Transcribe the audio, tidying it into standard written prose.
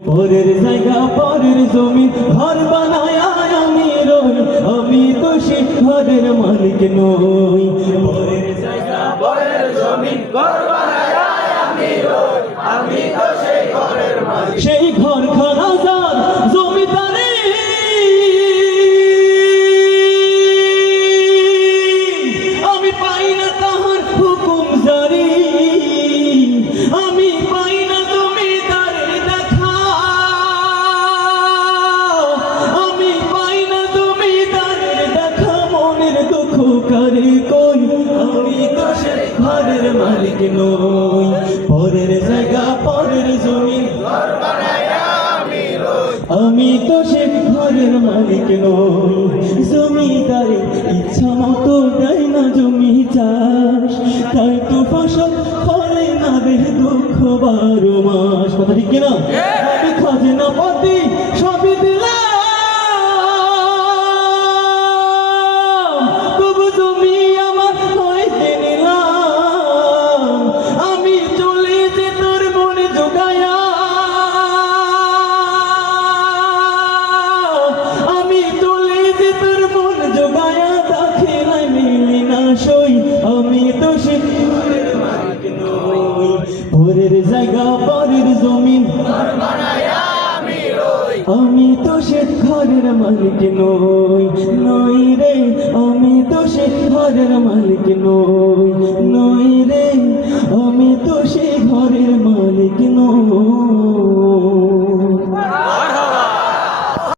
পরের জায়গা পরের জমি ঘর বানায় আমি রই, আমি তো সে ঘরের মালিক নই। পরের জায়গা পরের জমি ঘর বানায় আমি রই, আমি তো সেই ঘরের মালিক। সেই ঘর খানা যার জমিদারি, আমি পাই না তাহার হুকুম জারি, আমি পাই না জমিদারের দেখা, আমি পাই না জমিদারের দেখা। মনের দুঃখ কারে কই, আমি তো সেই ঘরের মালিক নই। পরের জায়গা পরের জমি ঘর বানায় আমি রই, আমি তো সে ঘরের মালিক নই। জমিদারের ইচ্ছা মতো দেয় না জমি চাষ, তাই তো ফসল ফলে না রে দুঃখ 12 মাস। কথা ঠিক কিনা? আমি খাজনা পাতি সবই দিলাম, তবু জমি আমার হইতে নিলাম। আমি চলে যে তোর মনে জোগায়া, আমি চলে যে তোর মন জোগায়া, দেখে নাই মিলি না সই, আমি তো সে ঘরের মালিক নই। পরের জায়গা পরের জমিন ঘর বানায় আমি রই, আমি তো সে ঘরের মালিক নই। নই রে, আমি তো সে ঘরের মালিক নই, নই রে।